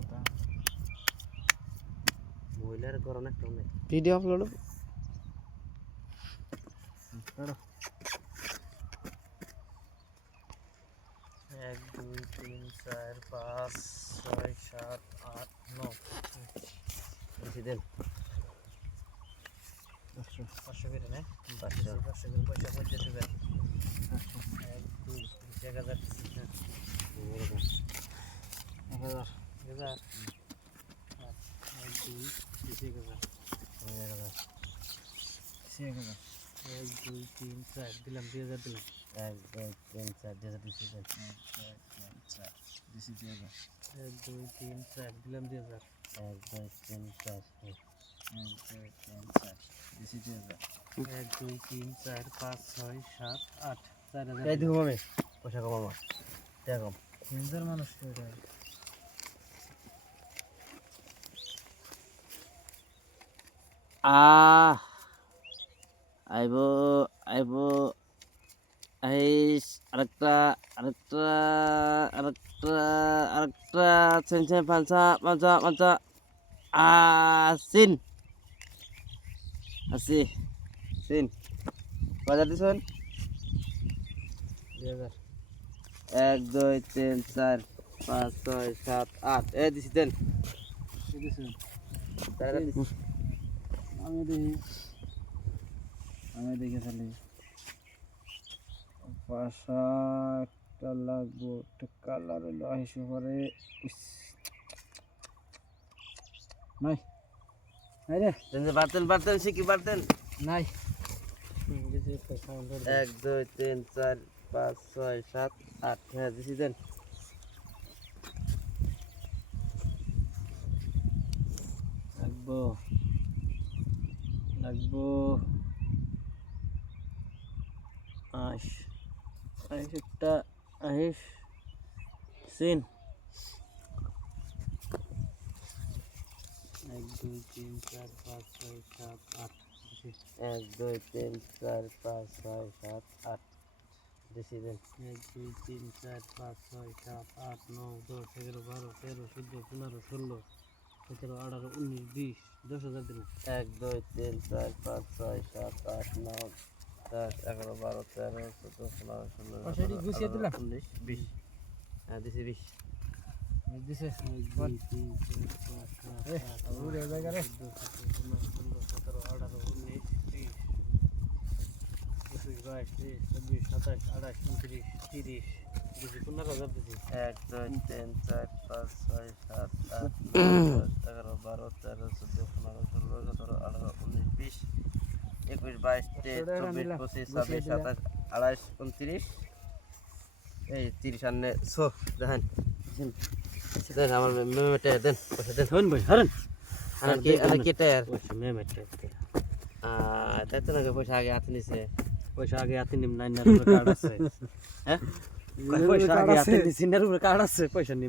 কথা মহিলার করোনা একটা নেই ভিডিও আপলোড করো 1 2 3 4 5 6 7 8 9 বেশি দেন 500 করে না 500 করে পয়সা পড়তে দেবে 1 2 1000 দিছি না 1000 1000 1 2 1000 1 2 3 4 দিলাম 2000 দিলাম 1 2 3 4 2000 দিছি 1 2 3 4 দিলাম 2000 1 2 3 4 1 2 3 4 5 6 7 8 4000 এই দেখো আমি পয়সা কম আমার টাকা কম তিনজন মানুষ এটা আইবো আইবো আইস আরেকটা আরেকটা আরেকটা আরেকটা চেঞ্চে পাঁচা পাঁচা পাঁচা সিন আসি সিন বাজার দিছেন 2000 1 2 3 4 5 6 7 8 এই দিছি দেন দিছেন টাকা দিছি আমি দেখে খালি পাশা একটা লাগবো একটা কালার হলো আইসো পরে নাই নাই রে যে বার্তেন বার্তেন শিখি বার্তেন নাই 1 2 3 4 5 6 7 8 হ্যাঁ দিছি দেন লাগবো লাগবো আইস আইস একটা আইস সিন 1 2 3 4 5 6 7 8 1 2 3 4 5 6 7 8 দিছি দেন 1 2 3 4 5 6 7 8 9 10 11 12 13 14 15 16 17 18 19 20 10000 দিলাম 1 2 3 4 5 6 7 8 9 10 11 12 13 14 15 16 পাশাড়ি গুছিয়ে দিলাম 19 20 হ্যাঁ দিছি 20 দিছে 1 2 3 4 5 6 7 8 9 10 11 12 13 14 15 16 17 18 19 20 21 22 23 24 27 28 29 30 দিছি 15000 দিছি 1 2 3 4 5 6 7 8 9 10 11 12 13 14 15 16 17 18 19 20 21 22 23 24 25 26 27 28 29 এই 30 আর 100 দেখেন দেন আমার মেমেটা দেন পয়সা দেন হন ভাই হরন আর কি টায়ার পয়সা মেমেটে দেখতে না পয়সা আগে হাতে নিছে পয়সা আগে হাতে নিম 9 কার্ড আছে হ্যাঁ পয়সা আগে হাতে নিছি 9 কার্ড আছে পয়সা নিম